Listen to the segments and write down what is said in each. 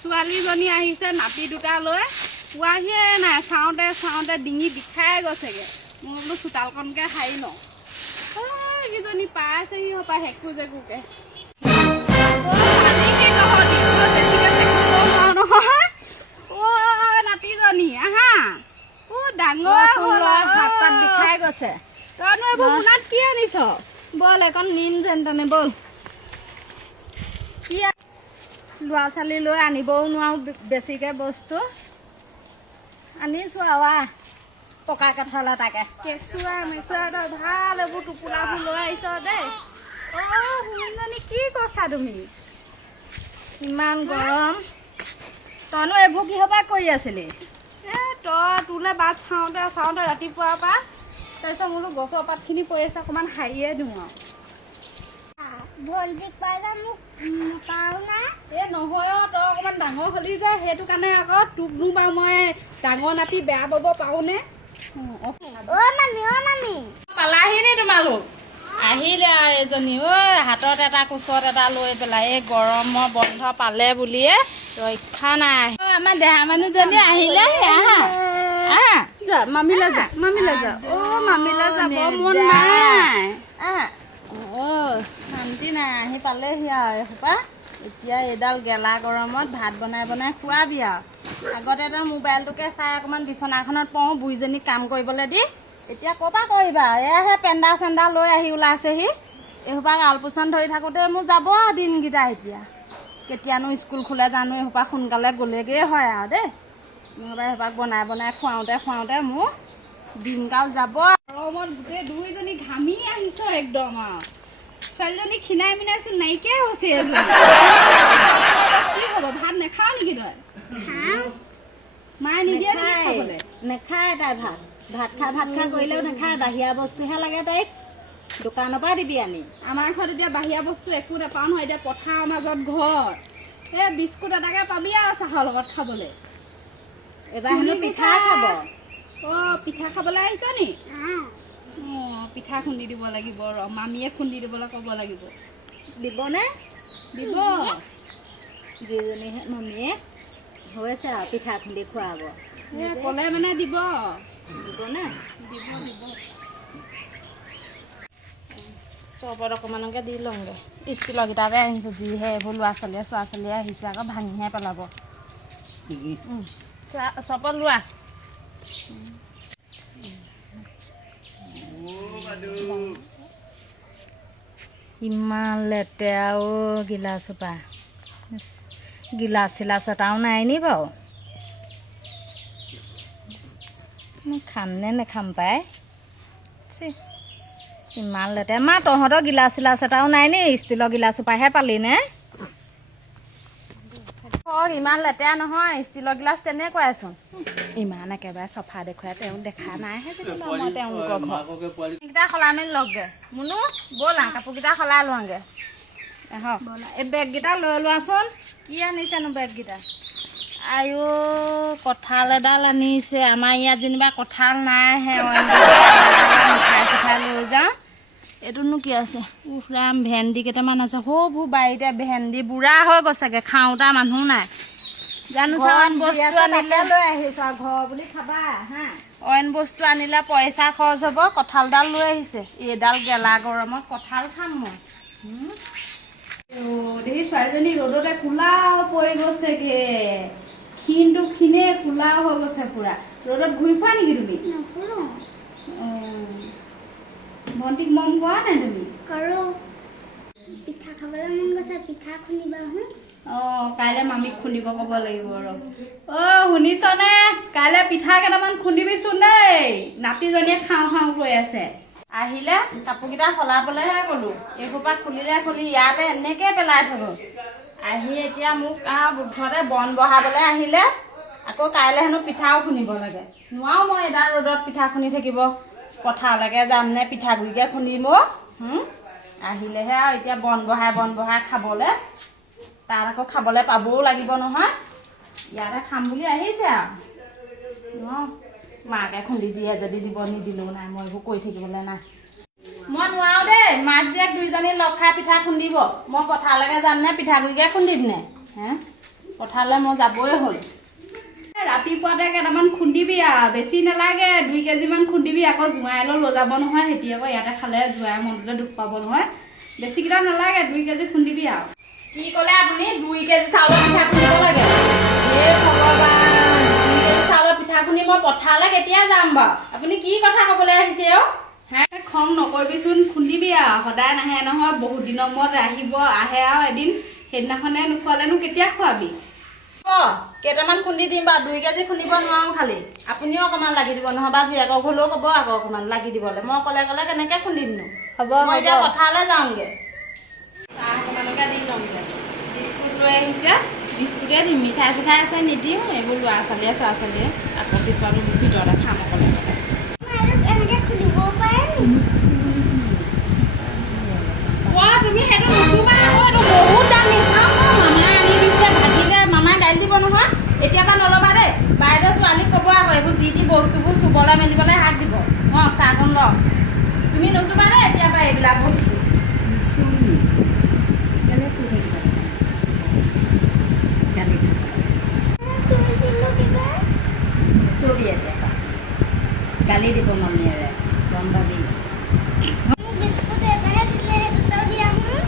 ছোৱালীজনী আহিছে নাতি দুটা লৈ পোৱাহিয়ে নাই চাওঁতে চাওঁতে ডিঙি বিষাই গৈছেগে মই বোলো চোতালকণকে সাৰি লওঁ কিজনী পাইছেহি হপা হেকু জেকুকে নাতিজনী আহা ডাঙৰ হাত পাত বিষাই গৈছে তইনো এইবোৰ মোনাত কি আনিছ বল এখন নিম যেন তেনে বল কি ল'ৰা ছোৱালী লৈ আনিবও নোৱাৰো বেছিকে বস্তু আনিছো আৰু পকা কঁঠাল এটাকে কেঁচুৱা মেচুৱা তই ভাল এইবোৰ টোপোলাবোৰ লৈ আহিছ দেই শুনজনী কি কৈছা তুমি ইমান গৰম তইনো এইবোৰ কিহৰ পৰা কৰি আছিলি তই তোলে বাট চাওঁতে চাওঁতে ৰাতিপুৱাৰ পৰা তাৰপিছত মোলো গছৰ পাতখিনি পৰি আছে অকণমান সাৰিয়ে দিওঁ আৰু ভণ্টিক পাইলে মোক পাওঁ না এই নহয় তই অকণমান ডাঙৰ হ'লি যে সেইটো কাৰণে আকৌ তোকনো বাৰু মই ডাঙৰ নাতি বেয়া পাব পাৰোঁনে মামী পালাহি নি তোমালোক আহিলে আৰু এজনী হাতত এটা কোচত এটা লৈ পেলাই এই গৰমৰ বন্ধ পালে বুলিয়ে ৰক্ষা নাই আমাৰ দেহা মানুহজনী আহিলে মামিলৈ যা মামিলৈ যা মামিলৈ যাব মন নাই শান্তি নাই আহি পালেহি আৰু এসোপা এতিয়া এইডাল গেলা গৰমত ভাত বনাই বনাই খোৱাবি আৰু আগতে তই মোবাইলটোকে চাই অকণমান বিচনাখনত পওঁ বুঢ়ীজনীক কাম কৰিবলৈ দি এতিয়া ক'ৰপৰা কৰিবা এয়াহে পেণ্ডা চেণ্ডা লৈ আহি ওলাইছেহি এসোপাক আলপৈচান ধৰি থাকোঁতে মোৰ যাব দিনকেইটা এতিয়া কেতিয়ানো স্কুল খোলে জানো এসোপা সোনকালে গ'লেগৈ হয় আৰু দেই নহ'লে এসোপাক বনাই বনাই খুৱাওঁতে মোৰ দিনকাল যাব গৰমত গোটেই দুইজনী ঘামি আহিছ একদম আৰু ছোৱালীজনী খীনাই মিনাইচোন নাইকিয়াই হৈছে কি হ'ব ভাত নাখাওঁ নেকি তই মায়ে নিদিয়ে নেকি খাবলৈ নেখায় তাই ভাত খা কৰিলেও নাখায় বাহিৰা বস্তুহে লাগে তাইক দোকানৰ পৰা দিবি আনি আমাৰ ঘৰত এতিয়া বাহিৰা বস্তু একো নাপাওঁ নহয় এতিয়া পথাৰৰ মাজত ঘৰ এই বিস্কুট এটাকে পাবি আৰু চাহৰ লগত খাবলৈ এবাৰ হেনো পিঠা খাব পিঠা খাবলৈ আহিছ নি পিঠা খুন্দি দিব লাগিব মামীয়ে খুন্দি দিবলৈ ক'ব লাগিব দিবনে দিব যিজনী মামীয়ে হৈছে আৰু পিঠা খুন্দি খুৱাব ক'লে মানে দিব দিবনে দিব চৰবত অকণমানকে দি লওঁগৈ ষ্টিলৰকেইটাকে আনিছোঁ যিহে এইবোৰ ল'ৰা ছোৱালীয়ে আহিছে আকৌ ভাঙিহে পেলাব চৰবত লোৱা ইমান লেতেৰা গিলাচ সোপা গিলাচ চিলাচ এটাও নাই নি বাৰু খাম নে নেখাম পাই ইমান লেতেৰা মা তহঁতৰ গিলাচ চিলাচ এটাও নাই নি ষ্টিলৰ গিলাচ সোপাহে পালি নে ইমান লেতেৰা নহয় ষ্টিলৰ গিলাচ তেনেকুৱাইচোন ইমান একেবাৰে চফা দেখুৱাই তেওঁ দেখা নাইহে মই তেওঁলোকৰ ঘৰকেইটা সলাই মেলি লওঁগৈ মুনু ব'লা কাপোৰকেইটা সলাই লোৱাগৈ এই বেগকেইটা লৈ লোৱাচোন কি আনিছেনো বেগকেইটা আইও কঁঠাল এডাল আনিছে আমাৰ ইয়াত যেনিবা কঁঠাল নাইহে মিঠাই চিঠাই লৈ যাওঁ এইটোনো কি আছে ৰাম ভেন্দি কেইটামান আছে সৌবোৰ বাৰীতে ভেন্দি বুঢ়া হৈ গৈছেগৈ খাওঁতা মানুহ নাই জানো অইন বস্তু আনিলে লৈ আহিছো ঘৰ বুলি খাবা অইন বস্তু আনিলে পইচা খৰচ হ'ব কঁঠালডাল লৈ আহিছে এইডাল গেলা গৰমত কঁঠাল খাম মই দেখি ছোৱালীজনী ৰ'দতে কোলাও পৰি গৈছেগে ক্ষীণে কোলাও হৈ গৈছে পুৰা ৰ'দত ঘূৰি ফুৰা নেকি তুমি ভণ্টিক মন কৰা নাই তুমি কৰোঁ পিঠা খাবলৈ মন গৈছে পিঠা খুন্দিবা কাইলৈ মামীক খুন্দিব ক'ব লাগিব আৰু শুনিছনে কাইলৈ পিঠা কেইটামান খুন্দিবিচোন দেই নাতিজনীয়ে খাওঁ কৈ আছে আহিলে কাপোৰকেইটা সলাবলৈহে গ'লো এইসোপা খুলি ইয়াতে এনেকৈ পেলাই থ'লো আহি এতিয়া মোক ঘৰতে বন বহাবলৈ আহিলে আকৌ কাইলৈ হেনো পিঠাও খুন্দিব লাগে নোৱাৰো মই এডাল ৰ'দত পিঠা খুন্দি থাকিব পথাৰলৈকে যাম নে পিঠাগুড়িকে খুন্দিম আহিলেহে আৰু এতিয়া বন বহাই খাবলৈ তাত আকৌ খাবলৈ পাবও লাগিব নহয় ইয়াতে খাম বুলি আহিছে আৰু মাকে খুন্দি দিয়ে যদি দিব নিদিলেও নাই মই এইবোৰ কৰি থাকিবলৈ নাই মই নোৱাৰো দেই মাক জীয়েক দুইজনী লগ খাই পিঠা খুন্দিব মই পথাৰলৈকে যাম নে পিঠাগুড়িকে খুন্দিম নে পথাৰলৈ মই যাবই হ'ল। ৰাতিপুৱাতে কেইটামান খুন্দিবি আৰু বেছি নালাগে 2 কেজিমান খুন্দিবি আকৌ জোঁৱাইলৈ লৈ যাব নহয় সেতি আকৌ ইয়াতে খালে জোঁৱাই মনটোতে দুখ পাব নহয় বেছিকেইটা নালাগে 2 কেজি খুন্দিবি আৰু কি ক'লে আপুনি 2 কেজি চাউলৰ পিঠা খুন্দিব লাগে হে ভগৱান 2 কেজি চাউলৰ পিঠা খুন্দি মই পথাৰলৈ কেতিয়া যাম বাৰু আপুনি কি কথা ক'বলৈ আহিছে খং নকৰিবিচোন খুন্দিবি আৰু সদায় নাহে নহয় বহুত দিনৰ মূৰত আহিব আহে আৰু এদিন সেইদিনাখনে নোখোৱালেনো কেতিয়া খোৱাবি কেইটামান খুন্দি দিম বা 2 কেজি খুন্দিব নোৱাৰো খালি আপুনিও অকণমান লাগি দিব নহবা জীয়েকক হ'লেও ক'ব আকৌ অকণমান লাগি দিবলৈ মই ক'লে কেনেকৈ খুন্দি দিনো হ'ব মই এতিয়া পথাৰলৈ যাওঁগৈ চাহ অকণমানকে দি ল'মগৈ বিস্কুট লৈ আহিছে বিস্কুটে দিম মিঠাই চিঠাই আছে নিদিওঁ এইবোৰ ল'ৰা ছোৱালীয়ে আকৌ পিছত ভিতৰতে খাম অকলে এনেকে খুলিব পাৰে তুমি সেইটো নুচুবা আকৌ এইটো বহুত দামী চাওঁ মামাই আনি দিছে ভাজিলে মামাই দাইল দিব নহয় এতিয়াৰ পৰা নল'বা দেই বাইদেউ ছোৱালীক ক'ব আকৌ এইবোৰ যি বস্তুবোৰ চুবলৈ মেলিবলৈ হাত দিব চাহকণ ল তুমি নুচুবা দেই এতিয়াৰ পৰা এইবিলাক বস্তু গালি দিব মামীয়েৰে গম পাবি বিস্কুট এটাহে দিলে সেইটোতো দিয়া মোৰ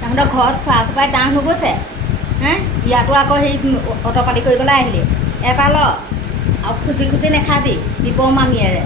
তহঁতৰ ঘৰত খোৱা খোপাই ডাঙ হৈ গৈছে হে ইয়াতো আকৌ সেই অটপালি কৰিবলৈ আহিলি এটা ল আৰু খুজি খুজি নাখাবি দিব মামীয়েৰে